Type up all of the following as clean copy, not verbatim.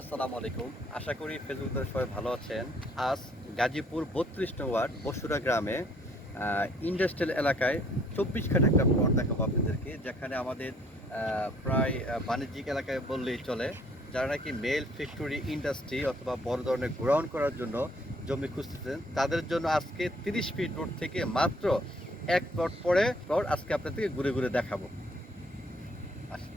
আসসালামু আলাইকুম। আশা করি ফেসবুক দ্বারা সবাই ভালো আছেন। আজ গাজীপুর ৩২ নং ওয়ার্ড বসুরা গ্রামে ইন্ডাস্ট্রিয়াল এলাকায় ২৪ কাঠা একটা প্লট দেখাবো আপনাদেরকে, যেখানে আমাদের প্রায় বাণিজ্যিক এলাকায় বললেই চলে। যারা নাকি মেল ফ্যাক্টরি ইন্ডাস্ট্রি অথবা বড় ধরনের গোডাউন করার জন্য জমি খুঁজতেছেন, তাদের জন্য আজকে ৩০ ফিট রোড থেকে মাত্র এক প্লট পরে প্লট আজকে আপনাদেরকে ঘুরে ঘুরে দেখাবো। আসুন।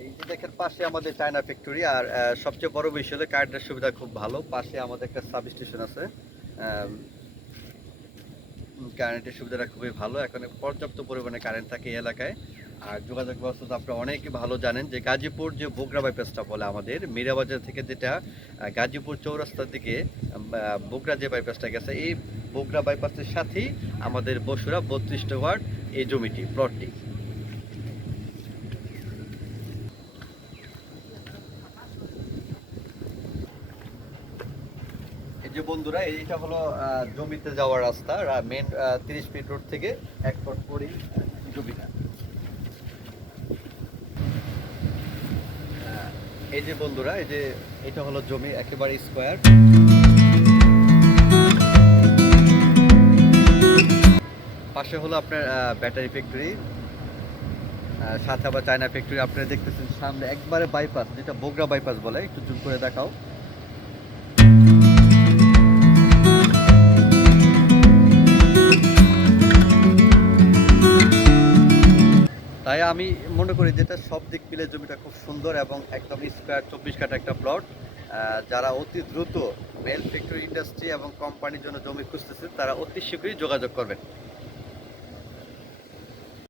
এই যে দেখেন, পাশে আমাদের চায়না ফ্যাক্টরি। আর সবচেয়ে বড় বিষয় হলো কারেন্টের সুবিধা খুব ভালো। পাশে আমাদের একটা সাব স্টেশন আছে। কারেন্টের সুবিধাটা খুবই ভালো। এখানে পর্যাপ্ত পরিমাণে কারেন্ট থাকে এই এলাকায়। আর যোগাযোগ ব্যবস্থা তো আপনারা অনেকে ভালো জানেন যে গাজীপুর যে বগুড়া বাইপাসটা বলে আমাদের মীরাবাজার থেকে, যেটা গাজীপুর চৌরাস্তার দিকে বগুড়া যে বাইপাসটা গেছে, এই বগুড়া বাইপাসের সাথেই আমাদের বসুরা ৩২ নং ওয়ার্ড এই জমিটি প্লটটি। এই যে বন্ধুরা, এইটা হলো জমিতে যাওয়ার রাস্তা। মেন ৩০ ফিট রোড থেকে এক প্লট পরেই জমিটা। এই যে বন্ধুরা, এই যে এটা হলো জমি একেবারে স্কোয়ার। পাশে হলো আপনার ব্যাটারি ফ্যাক্টরি, সাথে আবার চায়না ফ্যাক্টরি। আপনারা দেখতেছেন সামনে একবারে বাইপাস, যেটা বগুড়া বাইপাস বলে। একটু জুম করে দেখাও। তাই আমি মনে করি যেটা সব দিক মিলে জমিটা খুব সুন্দর এবং একদম স্কোয়ার ২৪ কাঠা একটা প্লট। যারা অতি দ্রুত মেল ফ্যাক্টরি ইন্ডাস্ট্রি এবং কোম্পানির জন্য জমি খুঁজতেছে, তারা অতি শীঘ্রই যোগাযোগ করবেন।